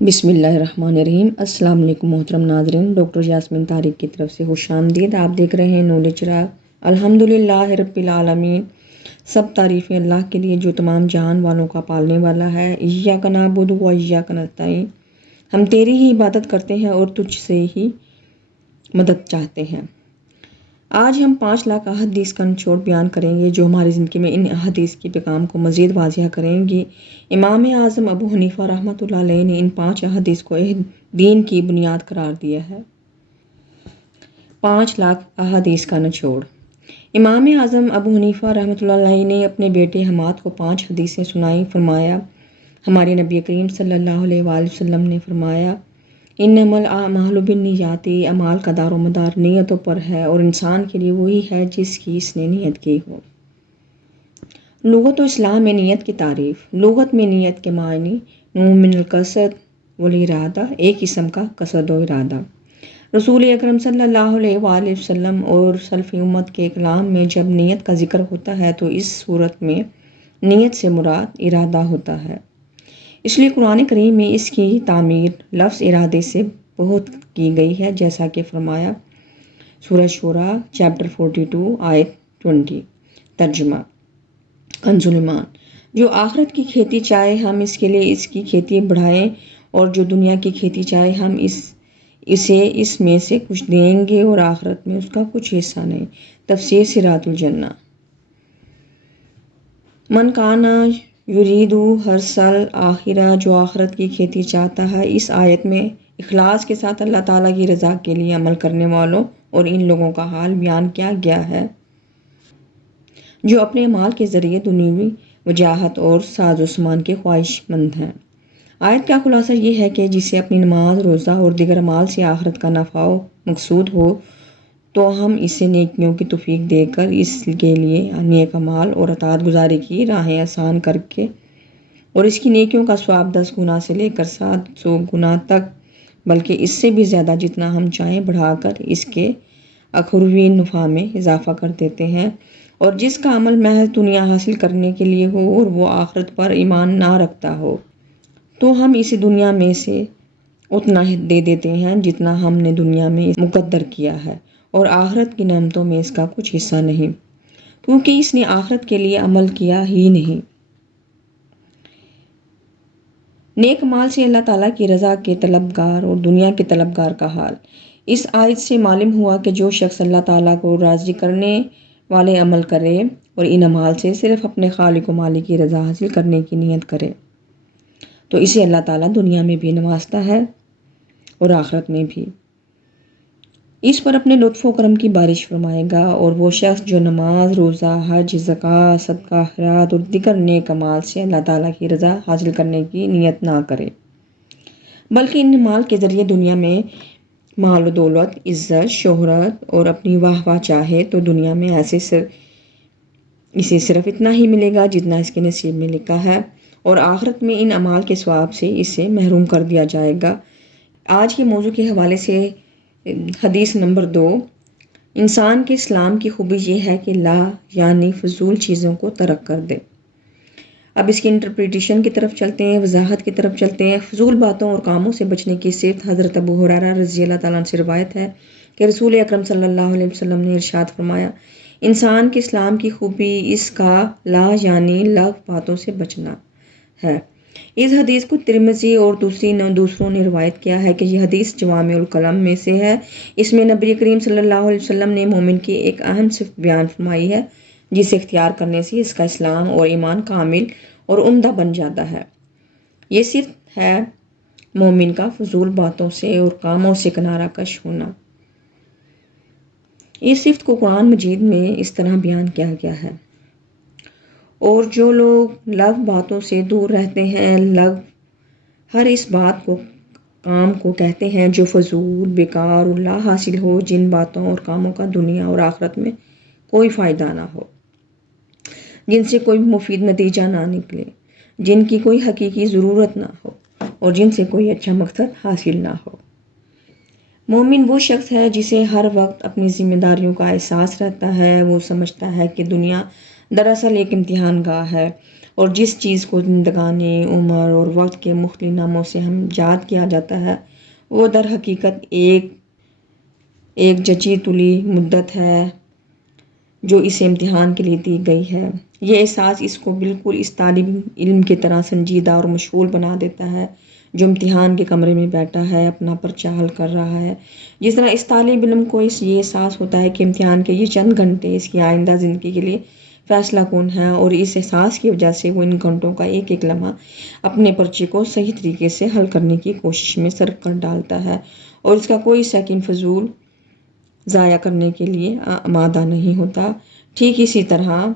بسم اللہ الرحمن الرحیم۔ السلام علیکم محترم ناظرین، ڈاکٹر یاسمین طارق کی طرف سے خوش آمدید۔ آپ دیکھ رہے ہیں نور چراغ۔ الحمدللہ رب العالمین، سب تعریفیں اللہ کے لیے جو تمام جہان والوں کا پالنے والا ہے۔ ایاک نعبد و ایاک نستعین، ہم تیری ہی عبادت کرتے ہیں اور تجھ سے ہی مدد چاہتے ہیں۔ آج ہم 5 لاکھ احادیث کا نچوڑ بیان کریں گے جو ہماری زندگی میں ان احادیث کے پیغام کو مزید واضح کریں گی۔ امام اعظم ابو حنیفہ رحمۃ اللہ علیہ نے ان 5 احادیث کو دین کی بنیاد قرار دیا ہے۔ 5 لاکھ احادیث کا نچوڑ۔ امام اعظم ابو حنیفہ رحمۃ اللہ علیہ نے اپنے بیٹے حماد کو 5 حدیثیں سنائیں۔ فرمایا، ہمارے نبی کریم صلی اللہ علیہ وآلہ وسلم نے فرمایا، انما الاعمال بالنیات، اعمال کا دار و مدار نیتوں پر ہے اور انسان کے لیے وہی ہے جس کی اس نے نیت کی ہو۔ لغت و اسلام میں نیت کی تعریف۔ لغت میں نیت کے معنی نوع من القصد والارادہ، ایک قسم کا قصد و ارادہ۔ رسول اکرم صلی اللہ علیہ وآلہ وسلم اور سلف امت کے کلام میں جب نیت کا ذکر ہوتا ہے تو اس صورت میں نیت سے مراد ارادہ ہوتا ہے۔ اس لیے قرآن کریم میں اس کی تعمیر لفظ ارادے سے بہت کی گئی ہے، جیسا کہ فرمایا سورہ شورى چیپٹر 42 آیت 20۔ ترجمہ کنز ایمان، جو آخرت کی کھیتی چاہے ہم اس کے لیے اس کی کھیتی بڑھائیں، اور جو دنیا کی کھیتی چاہے ہم اسے اس میں سے کچھ دیں گے اور آخرت میں اس کا کچھ حصہ نہیں۔ تفسیر سراج الجنہ۔ من کانا یرید حرث الآخرہ، جو آخرت کی کھیتی چاہتا ہے۔ اس آیت میں اخلاص کے ساتھ اللہ تعالیٰ کی رضا کے لیے عمل کرنے والوں اور ان لوگوں کا حال بیان کیا گیا ہے جو اپنے اعمال کے ذریعے دنیوی وجاہت اور ساز و سامان کے خواہش مند ہیں۔ آیت کا خلاصہ یہ ہے کہ جسے اپنی نماز، روزہ اور دیگر اعمال سے آخرت کا نفع مقصود ہو تو ہم اسے نیکیوں کی توفیق دے کر اس کے لیے نیک اعمال اور اطاعت گزاری کی راہیں آسان کر کے اور اس کی نیکیوں کا ثواب 10 گنا سے لے کر 700 گنا تک، بلکہ اس سے بھی زیادہ جتنا ہم چاہیں بڑھا کر اس کے اخروی نفع میں اضافہ کر دیتے ہیں۔ اور جس کا عمل محض دنیا حاصل کرنے کے لیے ہو اور وہ آخرت پر ایمان نہ رکھتا ہو تو ہم اسے دنیا میں سے اتنا دے دیتے ہیں جتنا ہم نے دنیا میں مقدر کیا ہے، اور آخرت کی نعمتوں میں اس کا کچھ حصہ نہیں، کیونکہ اس نے آخرت کے لیے عمل کیا ہی نہیں۔ نیک مال سے اللہ تعالیٰ کی رضا کے طلبگار اور دنیا کے طلبگار کا حال۔ اس آیت سے معلوم ہوا کہ جو شخص اللہ تعالیٰ کو راضی کرنے والے عمل کرے اور ان اعمال سے صرف اپنے خالق و مالک کی رضا حاصل کرنے کی نیت کرے تو اسے اللہ تعالیٰ دنیا میں بھی نوازتا ہے اور آخرت میں بھی اس پر اپنے لطف و کرم کی بارش فرمائے گا۔ اور وہ شخص جو نماز، روزہ، حج، زکوٰۃ، صدقہ، خیرات اور دیگر نیک اعمال سے اللہ تعالیٰ کی رضا حاصل کرنے کی نیت نہ کرے بلکہ ان اعمال کے ذریعے دنیا میں مال و دولت، عزت، شہرت اور اپنی واہ واہ چاہے تو دنیا میں اسے صرف اتنا ہی ملے گا جتنا اس کے نصیب میں لکھا ہے، اور آخرت میں ان اعمال کے ثواب سے اسے محروم کر دیا جائے گا۔ آج کے موضوع کے حوالے سے حدیث نمبر 2۔ انسان کے اسلام کی خوبی یہ ہے کہ لا یعنی فضول چیزوں کو ترک کر دے۔ اب اس کی انٹرپریٹیشن کی طرف چلتے ہیں، وضاحت کی طرف چلتے ہیں۔ فضول باتوں اور کاموں سے بچنے کی صفت حضرت ابو ہریرہ رضی اللہ تعالیٰ عنہ سے روایت ہے کہ رسول اکرم صلی اللہ علیہ وسلم نے ارشاد فرمایا، انسان کے اسلام کی خوبی اس کا لا یعنی لغو باتوں سے بچنا ہے۔ اس حدیث کو ترمذی اور دوسروں نے روایت کیا ہے کہ یہ حدیث جوامع الکلم میں سے ہے۔ اس میں نبی کریم صلی اللہ علیہ وسلم نے مومن کی ایک اہم صفت بیان فرمائی ہے جسے اختیار کرنے سے اس کا اسلام اور ایمان کامل اور عمدہ بن جاتا ہے۔ یہ صفت ہے مومن کا فضول باتوں سے اور کاموں سے کنارہ کش ہونا۔ اس صفت کو قرآن مجید میں اس طرح بیان کیا گیا ہے، اور جو لوگ لغو باتوں سے دور رہتے ہیں، لغو ہر اس بات کو کام کو کہتے ہیں جو فضول، بیکار اور لا حاصل ہو، جن باتوں اور کاموں کا دنیا اور آخرت میں کوئی فائدہ نہ ہو، جن سے کوئی مفید نتیجہ نہ نکلے، جن کی کوئی حقیقی ضرورت نہ ہو اور جن سے کوئی اچھا مقصد حاصل نہ ہو۔ مومن وہ شخص ہے جسے ہر وقت اپنی ذمہ داریوں کا احساس رہتا ہے۔ وہ سمجھتا ہے کہ دنیا دراصل ایک امتحان گاہ ہے اور جس چیز کو زندگانی، عمر اور وقت کے مختلف ناموں سے ہم یاد کیا جاتا ہے وہ در حقیقت ایک جچی تلی مدت ہے جو اس امتحان کے لیے دی گئی ہے۔ یہ احساس اس کو بالکل اس طالب علم کی طرح سنجیدہ اور مشغول بنا دیتا ہے جو امتحان کے کمرے میں بیٹھا ہے، اپنا پرچہ حل کر رہا ہے۔ جس طرح اس طالب علم کو یہ احساس ہوتا ہے کہ امتحان کے یہ چند گھنٹے اس کی آئندہ زندگی کے لیے فیصلہ کن ہیں، اور اس احساس کی وجہ سے وہ ان گھنٹوں کا ایک ایک لمحہ اپنے پرچے کو صحیح طریقے سے حل کرنے کی کوشش میں صرف کر ڈالتا ہے اور اس کا کوئی سیکنڈ فضول ضائع کرنے کے لیے آمادہ نہیں ہوتا۔ ٹھیک اسی طرح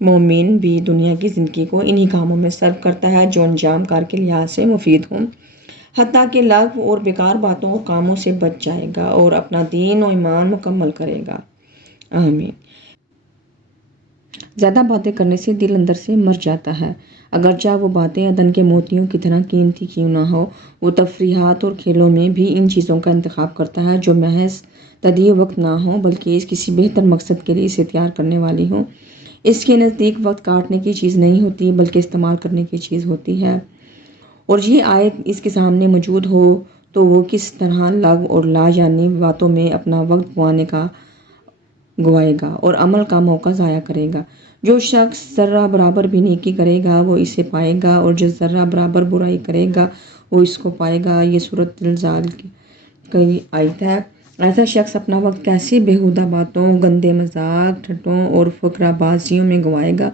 مومن بھی دنیا کی زندگی کو انہی کاموں میں صرف کرتا ہے جو انجام کار کے لحاظ سے مفید ہوں، حتیٰ کہ لغو اور بیکار باتوں اور کاموں سے بچ جائے گا اور اپنا دین و ایمان مکمل کرے گا۔ آمین۔ زیادہ باتیں کرنے سے دل اندر سے مر جاتا ہے، اگرچہ وہ باتیں عدن کے موتیوں کی طرح قیمتی کیوں نہ ہو۔ وہ تفریحات اور کھیلوں میں بھی ان چیزوں کا انتخاب کرتا ہے جو محض تضییع وقت نہ ہوں بلکہ اس کسی بہتر مقصد کے لیے اسے تیار کرنے والی ہوں۔ اس کے نزدیک وقت کاٹنے کی چیز نہیں ہوتی بلکہ استعمال کرنے کی چیز ہوتی ہے، اور یہ آیت اس کے سامنے موجود ہو تو وہ کس طرح لغو اور لا یعنی باتوں میں اپنا وقت گوائے گا اور عمل کا موقع ضائع کرے گا۔ جو شخص ذرہ برابر بھی نیکی کرے گا وہ اسے پائے گا، اور جو ذرہ برابر برائی کرے گا وہ اس کو پائے گا۔ یہ سورۃ زلزال کی آیت ہے۔ ایسا شخص اپنا وقت کیسی بیہودہ باتوں، گندے مذاق، ٹھٹوں اور فقرہ بازیوں میں گوائے گا،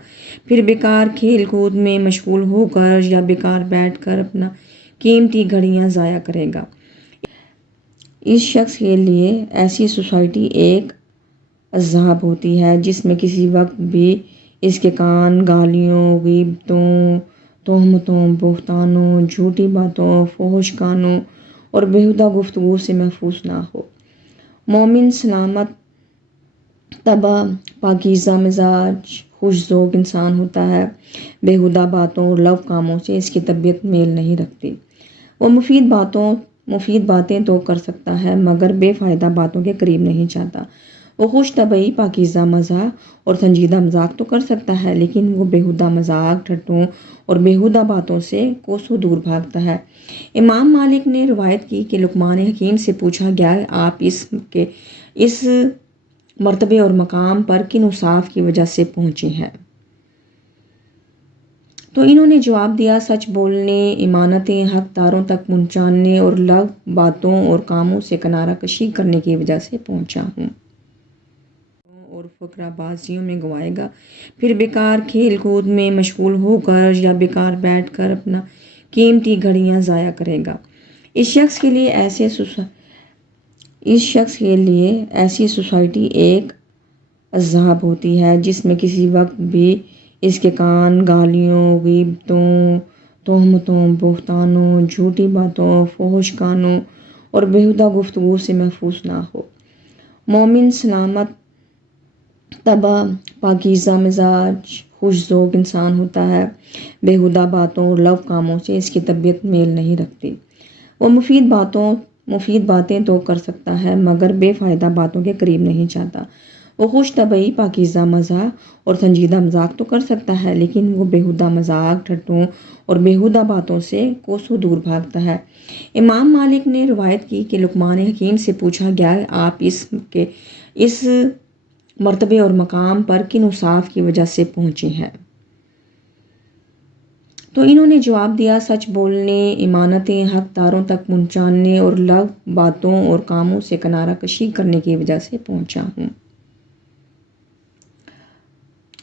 پھر بیکار کھیل کود میں مشغول ہو کر یا بیکار بیٹھ کر اپنا قیمتی گھڑیاں ضائع کرے گا۔ اس شخص کے لیے ایسی سوسائٹی ایک عذاب ہوتی ہے جس میں کسی وقت بھی اس کے کان گالیوں، غیبتوں، تہمتوں، بہتانوں، جھوٹی باتوں، فحش گانوں اور بیہودہ گفتگو سے محفوظ نہ ہو۔ مومن سلامت طبع، پاکیزہ مزاج، خوش ذوق انسان ہوتا ہے۔ بیہودہ باتوں اور لغو کاموں سے اس کی طبیعت میل نہیں رکھتی۔ وہ مفید باتیں تو کر سکتا ہے مگر بے فائدہ باتوں کے قریب نہیں جاتا۔ وہ خوش طبعی، پاکیزہ مزاح اور سنجیدہ مذاق تو کر سکتا ہے لیکن وہ بیہودہ مذاق، ٹھٹوں اور بیہودہ باتوں سے کوسوں دور بھاگتا ہے۔ امام مالک نے روایت کی کہ لقمان حکیم سے پوچھا گیا آپ اس مرتبے اور مقام پر کن اوصاف کی وجہ سے پہنچے ہیں؟ تو انہوں نے جواب دیا سچ بولنے، امانتیں حق داروں تک پہنچانے اور لغو باتوں اور کاموں سے کنارہ کشی کرنے کی وجہ سے پہنچا ہوں۔ اور فقرہ بازیوں میں گوائے گا، پھر بیکار کھیل کود میں مشغول ہو کر یا بیکار بیٹھ کر اپنا قیمتی گھڑیاں ضائع کرے گا۔ اس شخص کے لیے ایسی سوسائٹی ایک عذاب ہوتی ہے جس میں کسی وقت بھی اس کے کان گالیوں، غیبتوں، تہمتوں، بہتانوں، جھوٹی باتوں، فحش گانوں اور بیہودہ گفتگو سے محفوظ نہ ہو۔ مومن سلامت طبع، پاکیزہ مزاج، خوش ذوق انسان ہوتا ہے۔ بیہودہ باتوں اور لغو کاموں سے اس کی طبیعت میل نہیں رکھتی۔ وہ مفید باتیں تو کر سکتا ہے مگر بے فائدہ باتوں کے قریب نہیں جاتا۔ وہ خوش طبعی، پاکیزہ مزاح اور سنجیدہ مذاق تو کر سکتا ہے لیکن وہ بیہودہ مذاق، ٹھٹوں اور بیہودہ باتوں سے کوسوں دور بھاگتا ہے۔ امام مالک نے روایت کی کہ لقمان حکیم سے پوچھا گیا آپ اس مرتبے اور مقام پر کن اوصاف کی وجہ سے پہنچے ہیں؟ تو انہوں نے جواب دیا سچ بولنے، امانتیں حق داروں تک پہنچانے اور لغو باتوں اور کاموں سے کنارہ کشی کرنے کی وجہ سے پہنچا ہوں۔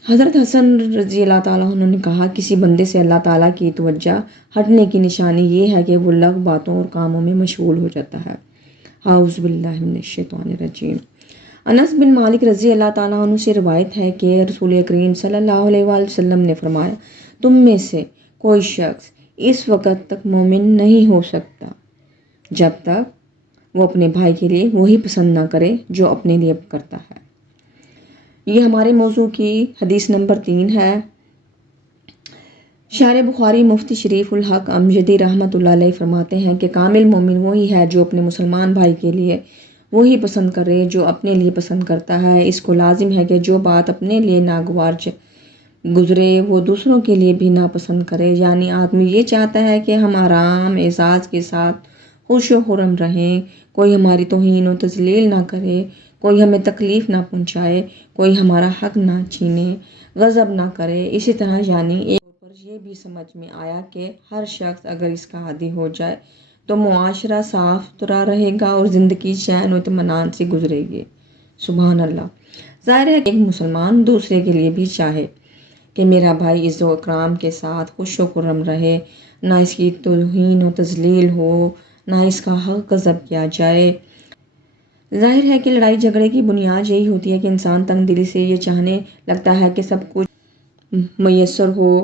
حضرت حسن رضی اللہ تعالیٰ عنہ نے کہا کسی بندے سے اللہ تعالیٰ کی توجہ ہٹنے کی نشانی یہ ہے کہ وہ لغو باتوں اور کاموں میں مشغول ہو جاتا ہے۔ اعوذ باللہ من الشیطان الرجیم۔ انس بن مالک رضی اللہ تعالیٰ عنہ سے روایت ہے کہ رسول کریم صلی اللہ علیہ وآلہ وسلم نے فرمایا تم میں سے کوئی شخص اس وقت تک مومن نہیں ہو سکتا جب تک وہ اپنے بھائی کے لیے وہی پسند نہ کرے جو اپنے لیے کرتا ہے۔ یہ ہمارے موضوع کی حدیث نمبر 3 ہے۔ شارح بخاری مفتی شریف الحق امجدی رحمۃ اللہ علیہ فرماتے ہیں کہ کامل مومن وہی ہے جو اپنے مسلمان بھائی کے لیے وہی پسند کرے جو اپنے لیے پسند کرتا ہے۔ اس کو لازم ہے کہ جو بات اپنے لیے ناگوار گزرے وہ دوسروں کے لیے بھی ناپسند کرے، یعنی آدمی یہ چاہتا ہے کہ ہم آرام اعزاز کے ساتھ خوش و خرم رہیں، کوئی ہماری توہین و تذلیل نہ کرے، کوئی ہمیں تکلیف نہ پہنچائے، کوئی ہمارا حق نہ چھینے، غضب نہ کرے۔ اسی طرح یعنی ایک طور پر یہ بھی سمجھ میں آیا کہ ہر شخص اگر اس کا عادی ہو جائے تو معاشرہ صاف ستھرا رہے گا اور زندگی چین و اطمینان سے گزرے گی۔ سبحان اللہ۔ ظاہر ہے کہ ایک مسلمان دوسرے کے لیے بھی چاہے کہ میرا بھائی عز و اکرام کے ساتھ خوش و خرم رہے، نہ اس کی توہین و تذلیل ہو، نہ اس کا حق غصب کیا جائے۔ ظاہر ہے کہ لڑائی جھگڑے کی بنیاد یہی ہوتی ہے کہ انسان تنگ دلی سے یہ چاہنے لگتا ہے کہ سب کچھ میسر ہو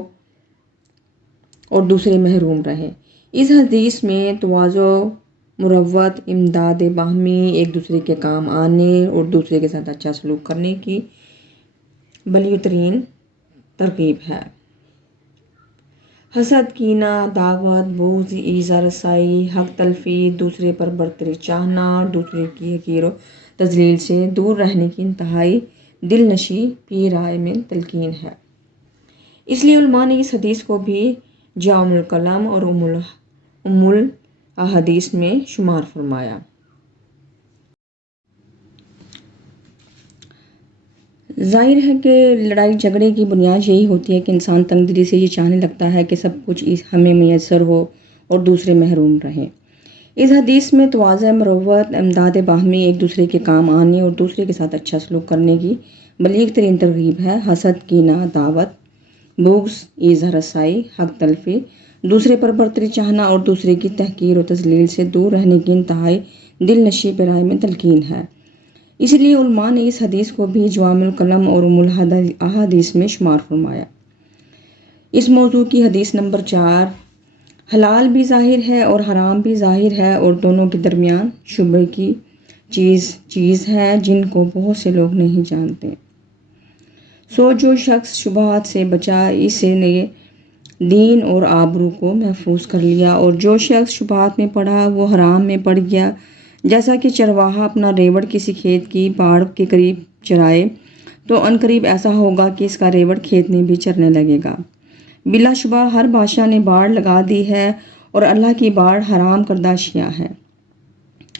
اور دوسرے محروم رہے۔ اس حدیث میں تواضع، مروت، امداد باہمی، ایک دوسرے کے کام آنے اور دوسرے کے ساتھ اچھا سلوک کرنے کی بلی ترین ترغیب ہے۔ حسد، کینہ، عداوت، بغض، ایذا رسائی، حق تلفی، دوسرے پر برتری چاہنا اور دوسرے کی حقیر و تذلیل سے دور رہنے کی انتہائی دل نشیں پیر رائے میں تلقین ہے۔ اس لیے علماء نے اس حدیث کو بھی جامع الکلم اور ام الاحادیث میں شمار فرمایا۔ ظاہر ہے کہ لڑائی جھگڑے کی بنیاد یہی ہوتی ہے کہ انسان تنگ دلی سے یہ چاہنے لگتا ہے کہ سب کچھ ہمیں میسر ہو اور دوسرے محروم رہیں۔ اس حدیث میں تواضع، مروت، امداد باہمی، ایک دوسرے کے کام آنے اور دوسرے کے ساتھ اچھا سلوک کرنے کی بلیغ ترین ترغیب ہے۔ حسد، کینہ، عداوت، بغض، ایذا رسائی، حق تلفی، دوسرے پر برتری چاہنا اور دوسرے کی تحقیر و تذلیل سے دور رہنے کی انتہائی دل نشیں پیرائے میں تلقین ہے۔ اسی لیے علماء نے اس حدیث کو بھی جوامع الکلم اور ام الاحادیث میں شمار فرمایا۔ اس موضوع کی حدیث نمبر 4: حلال بھی ظاہر ہے اور حرام بھی ظاہر ہے اور دونوں کے درمیان شبہ کی چیز ہے جن کو بہت سے لوگ نہیں جانتے۔ سو جو شخص شبہات سے بچا اس نے دین اور آبرو کو محفوظ کر لیا، اور جو شخص شبہات میں پڑا وہ حرام میں پڑ گیا۔ جیسا کہ چرواہا اپنا ریوڑ کسی کھیت کی باڑ کے قریب چرائے تو عنقریب ایسا ہوگا کہ اس کا ریوڑ کھیت میں بھی چرنے لگے گا۔ بلا شبہ ہر بادشاہ نے باڑ لگا دی ہے اور اللہ کی باڑ حرام کردہ اشیاء ہے۔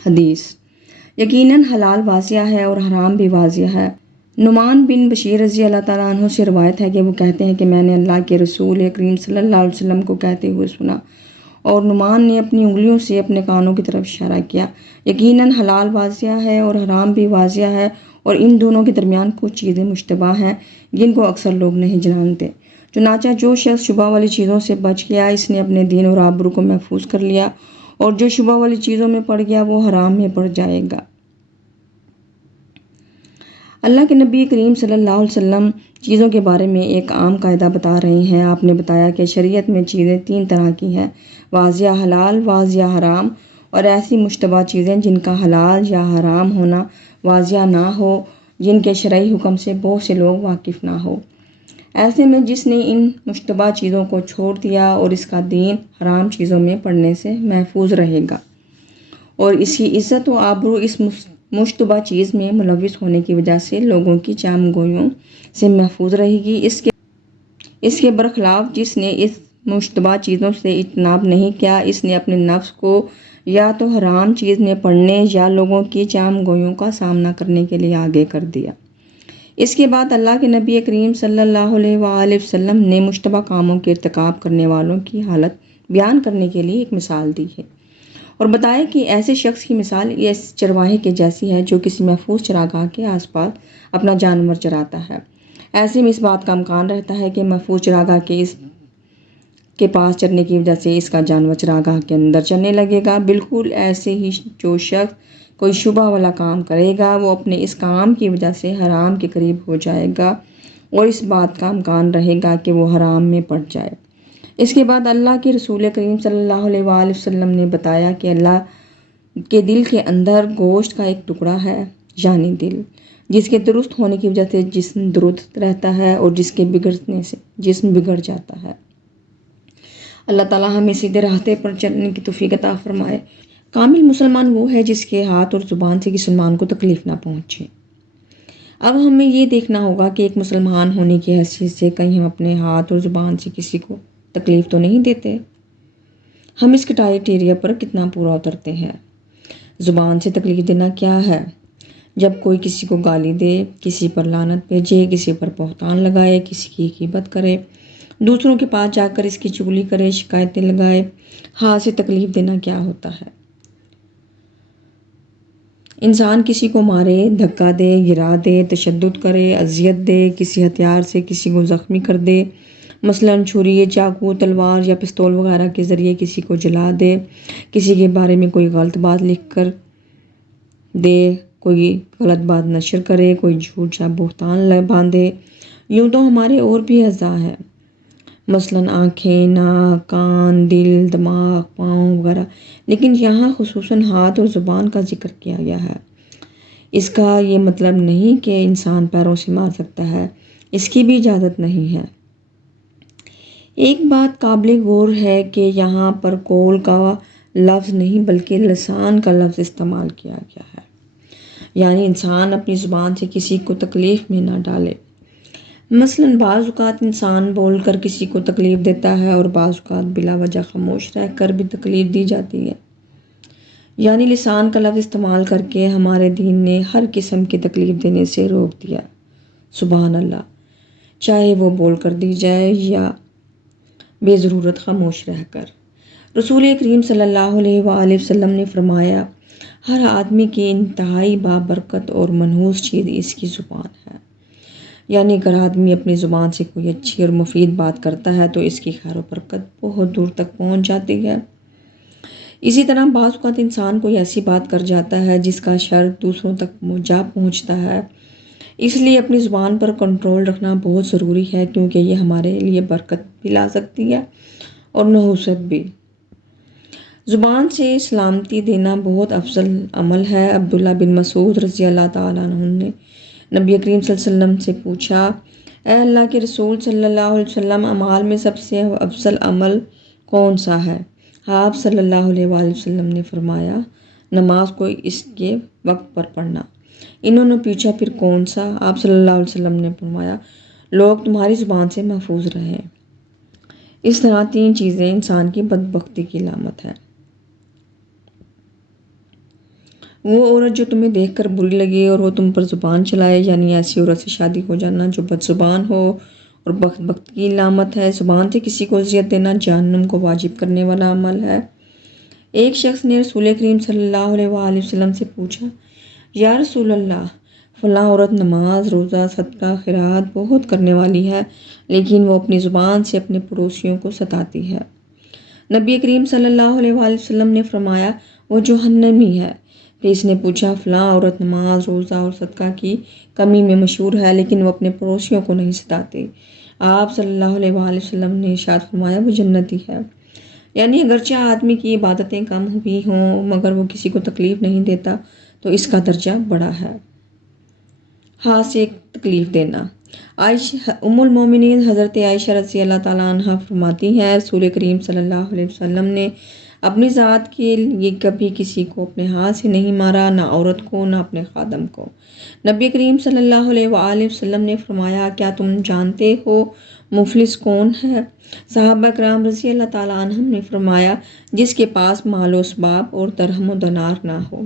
حدیث: یقیناً حلال واضح ہے اور حرام بھی واضح ہے۔ نعمان بن بشیر رضی اللہ تعالیٰ عنہ سے روایت ہے کہ وہ کہتے ہیں کہ میں نے اللہ کے رسول کریم صلی اللہ علیہ وسلم کو کہتے ہوئے سنا، اور نعمان نے اپنی انگلیوں سے اپنے کانوں کی طرف اشارہ کیا، یقیناً حلال واضح ہے اور حرام بھی واضح ہے، اور ان دونوں کے درمیان کچھ چیزیں مشتبہ ہیں جن کو اکثر لوگ نہیں جانتے۔ چنانچہ جو شخص شبہ والی چیزوں سے بچ گیا اس نے اپنے دین اور آبرو کو محفوظ کر لیا، اور جو شبہ والی چیزوں میں پڑ گیا وہ حرام میں پڑ جائے گا۔ اللہ کے نبی کریم صلی اللہ علیہ وسلم چیزوں کے بارے میں ایک عام قاعدہ بتا رہے ہیں۔ آپ نے بتایا کہ شریعت میں چیزیں 3 طرح کی ہیں: واضح حلال، واضح حرام، اور ایسی مشتبہ چیزیں جن کا حلال یا حرام ہونا واضح نہ ہو، جن کے شرعی حکم سے بہت سے لوگ واقف نہ ہو۔ ایسے میں جس نے ان مشتبہ چیزوں کو چھوڑ دیا اور اس کا دین حرام چیزوں میں پڑنے سے محفوظ رہے گا، اور اس کی عزت و آبرو اس مشتبہ چیز میں ملوث ہونے کی وجہ سے لوگوں کی چام گوئیوں سے محفوظ رہے گی۔ اس کے برخلاف جس نے اس مشتبہ چیزوں سے اجتناب نہیں کیا، اس نے اپنے نفس کو یا تو حرام چیز میں پڑنے یا لوگوں کی چام گوئیوں کا سامنا کرنے کے لیے آگے کر دیا۔ اس کے بعد اللہ کے نبی کریم صلی اللہ علیہ وآلہ وسلم نے مشتبہ کاموں کے ارتکاب کرنے والوں کی حالت بیان کرنے کے لیے ایک مثال دی ہے، اور بتایا کہ ایسے شخص کی مثال اس چرواہے کے جیسی ہے جو کسی محفوظ چراگاہ کے آس پاس اپنا جانور چراتا ہے۔ ایسے میں اس بات کا امکان رہتا ہے کہ محفوظ چراگاہ کے پاس چرنے کی وجہ سے اس کا جانور چراگاہ کے اندر چرنے لگے گا۔ بالکل ایسے ہی جو شخص کوئی شبہ والا کام کرے گا وہ اپنے اس کام کی وجہ سے حرام کے قریب ہو جائے گا، اور اس بات کا امکان رہے گا کہ وہ حرام میں پڑ جائے۔ اس کے بعد اللہ کے رسول کریم صلی اللہ علیہ وآلہ وسلم نے بتایا کہ اللہ کے دل کے اندر گوشت کا ایک ٹکڑا ہے، یعنی دل، جس کے درست ہونے کی وجہ سے جسم درست رہتا ہے اور جس کے بگڑنے سے جسم بگڑ جاتا ہے۔ اللہ تعالیٰ ہمیں سیدھے راستے پر چلنے کی توفیق عطا فرمائے۔ کامل مسلمان وہ ہے جس کے ہاتھ اور زبان سے کسی مسلمان کو تکلیف نہ پہنچے۔ اب ہمیں یہ دیکھنا ہوگا کہ ایک مسلمان ہونے کی حیثیت سے کہیں ہم اپنے ہاتھ اور زبان سے کسی کو تکلیف تو نہیں دیتے۔ ہم اس کرائیٹیریا پر کتنا پورا اترتے ہیں؟ زبان سے تکلیف دینا کیا ہے؟ جب کوئی کسی کو گالی دے، کسی پر لعنت بھیجے، کسی پر بہتان لگائے، کسی کی غیبت کرے، دوسروں کے پاس جا کر اس کی چغلی کرے، شکایتیں لگائے، ہاتھ سے تکلیف دینا کیا ہوتا ہے؟ انسان کسی کو مارے، دھکا دے، گرا دے، تشدد کرے، اذیت دے، کسی ہتھیار سے کسی کو زخمی کر دے، مثلاً چھری، چاقو، تلوار یا پستول وغیرہ کے ذریعے کسی کو جلا دے، کسی کے بارے میں کوئی غلط بات لکھ کر دے، کوئی غلط بات نشر کرے، کوئی جھوٹ یا بہتان باندھے۔ یوں تو ہمارے اور بھی اعضاء ہیں، مثلاً آنکھیں، ناک، کان، دل، دماغ، پاؤں وغیرہ، لیکن یہاں خصوصاً ہاتھ اور زبان کا ذکر کیا گیا ہے۔ اس کا یہ مطلب نہیں کہ انسان پیروں سے مار سکتا ہے، اس کی بھی اجازت نہیں ہے۔ ایک بات قابل غور ہے کہ یہاں پر قول کا لفظ نہیں بلکہ لسان کا لفظ استعمال کیا گیا ہے، یعنی انسان اپنی زبان سے کسی کو تکلیف میں نہ ڈالے۔ مثلاً بعض اوقات انسان بول کر کسی کو تکلیف دیتا ہے اور بعض اوقات بلا وجہ خاموش رہ کر بھی تکلیف دی جاتی ہے، یعنی لسان کا لفظ استعمال کر کے ہمارے دین نے ہر قسم کی تکلیف دینے سے روک دیا۔ سبحان اللہ، چاہے وہ بول کر دی جائے یا بے ضرورت خاموش رہ کر۔ رسول کریم صلی اللہ علیہ وآلہ وسلم نے فرمایا، ہر آدمی کی انتہائی بابرکت اور منحوس چیز اس کی زبان ہے، یعنی اگر آدمی اپنی زبان سے کوئی اچھی اور مفید بات کرتا ہے تو اس کی خیر و برکت بہت دور تک پہنچ جاتی ہے۔ اسی طرح بعض اوقات انسان کوئی ایسی بات کر جاتا ہے جس کا شر دوسروں تک جا پہنچتا ہے، اس لیے اپنی زبان پر کنٹرول رکھنا بہت ضروری ہے، کیونکہ یہ ہمارے لیے برکت بھی لا سکتی ہے اور نحوست بھی۔ زبان سے سلامتی دینا بہت افضل عمل ہے۔ عبداللہ بن مسعود رضی اللہ تعالیٰ عنہ نے نبی کریم صلی اللہ علیہ وسلم سے پوچھا، اے اللہ کے رسول صلی اللہ علیہ وسلم، اعمال میں سب سے افضل عمل کون سا ہے؟ آپ صلی اللہ علیہ وآلہ وسلم نے فرمایا، نماز کو اس کے وقت پر پڑھنا۔ انہوں نے پوچھا، پھر کون سا؟ آپ صلی اللہ علیہ وسلم نے فرمایا، لوگ تمہاری زبان سے محفوظ رہیں۔ اس طرح 3 چیزیں انسان کی بدبختی کی علامت ہے۔ وہ عورت جو تمہیں دیکھ کر بری لگے اور وہ تم پر زبان چلائے، یعنی ایسی عورت سے شادی ہو جانا جو بد زبان ہو اور بدبختی کی علامت ہے۔ زبان سے کسی کو اذیت دینا جہنم کو واجب کرنے والا عمل ہے۔ ایک شخص نے رسول کریم صلی اللہ علیہ وآلہ وسلم سے پوچھا، یا رسول اللہ، فلاں عورت نماز، روزہ، صدقہ، خیرات بہت کرنے والی ہے، لیکن وہ اپنی زبان سے اپنے پڑوسیوں کو ستاتی ہے۔ نبی کریم صلی اللہ علیہ وآلہ وسلم نے فرمایا، وہ جہنمی ہے۔ پھر اس نے پوچھا، فلاں عورت نماز، روزہ اور صدقہ کی کمی میں مشہور ہے، لیکن وہ اپنے پڑوسیوں کو نہیں ستاتی۔ آپ صلی اللہ علیہ وآلہ وسلم نے ارشاد فرمایا، وہ جنتی ہے۔ یعنی اگرچہ آدمی کی عبادتیں کم ہوئی ہوں مگر وہ کسی کو تکلیف نہیں دیتا تو اس کا درجہ بڑا ہے۔ ہاتھ سے تکلیف دینا۔ ام المومنین حضرت عائشہ رضی اللہ تعالیٰ عنہ فرماتی ہیں، رسول کریم صلی اللہ علیہ وسلم نے اپنی ذات کے لیے کبھی کسی کو اپنے ہاتھ سے نہیں مارا، نہ عورت کو، نہ اپنے خادم کو۔ نبی کریم صلی اللہ علیہ وآلہ وسلم نے فرمایا، کیا تم جانتے ہو مفلس کون ہے؟ صحابہ کرام رضی اللہ تعالیٰ عنہم نے فرمایا، جس کے پاس مال و اسباب اور درہم و دینار نہ ہو۔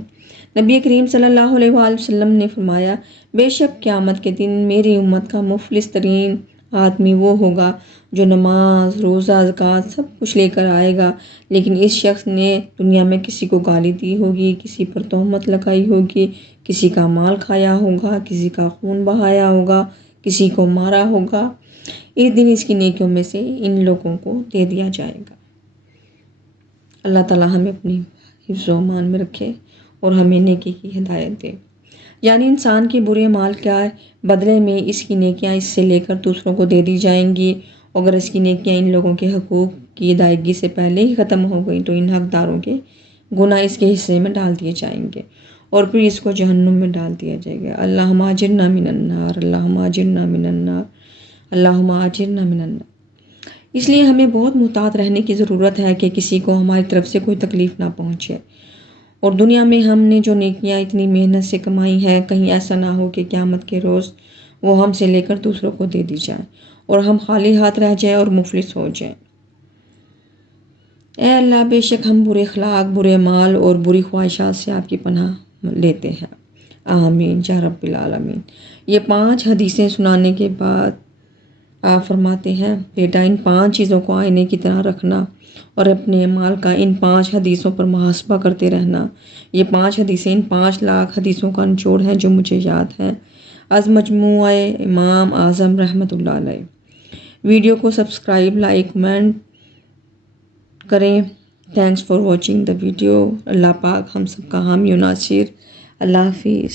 نبی کریم صلی اللہ علیہ وآلہ وسلم نے فرمایا، بے شک قیامت کے دن میری امت کا مفلس ترین آدمی وہ ہوگا جو نماز، روزہ، زکوٰۃ سب کچھ لے کر آئے گا، لیکن اس شخص نے دنیا میں کسی کو گالی دی ہوگی، کسی پر تہمت لگائی ہوگی، کسی کا مال کھایا ہوگا، کسی کا خون بہایا ہوگا، کسی کو مارا ہوگا۔ اس دن اس کی نیکیوں میں سے ان لوگوں کو دے دیا جائے گا۔ اللہ تعالیٰ ہمیں اپنی حفظ و امان میں رکھے اور ہمیں نیکی کی ہدایت دے۔ یعنی انسان کے برے اعمال کیا ہے، بدلے میں اس کی نیکیاں اس سے لے کر دوسروں کو دے دی جائیں گی۔ اگر اس کی نیکیاں ان لوگوں کے حقوق کی ادائیگی سے پہلے ہی ختم ہو گئی تو ان حقداروں کے گناہ اس کے حصے میں ڈال دیے جائیں گے اور پھر اس کو جہنم میں ڈال دیا جائے گا۔ اللہم اجرنا من النار، اللہم اجرنا من النار، اللہم اجرنا من النار۔ اس لیے ہمیں بہت محتاط رہنے کی ضرورت ہے کہ کسی کو ہماری طرف سے کوئی تکلیف نہ پہنچے، اور دنیا میں ہم نے جو نیکیاں اتنی محنت سے کمائی ہیں کہیں ایسا نہ ہو کہ قیامت کے روز وہ ہم سے لے کر دوسروں کو دے دی جائیں اور ہم خالی ہاتھ رہ جائیں اور مفلس ہو جائیں۔ اے اللہ، بے شک ہم برے اخلاق، برے مال اور بری خواہشات سے آپ کی پناہ لیتے ہیں۔ آمین یا رب العالمین۔ یہ 5 حدیثیں سنانے کے بعد آپ فرماتے ہیں بیٹا ان 5 چیزوں کو آئینے کی طرح رکھنا اور اپنے اعمال کا ان 5 حدیثوں پر محاسبہ کرتے رہنا۔ یہ 5 حدیثیں ان 5 لاکھ حدیثوں کا نچوڑ ہیں جو مجھے یاد ہیں از مجموعہ امام اعظم رحمۃ اللہ علیہ۔ ویڈیو کو سبسکرائب، لائک، کمنٹ کریں۔ Thanks for watching the video. Allah پاک ہم سب کا حامی و ناصر۔ اللہ حافظ۔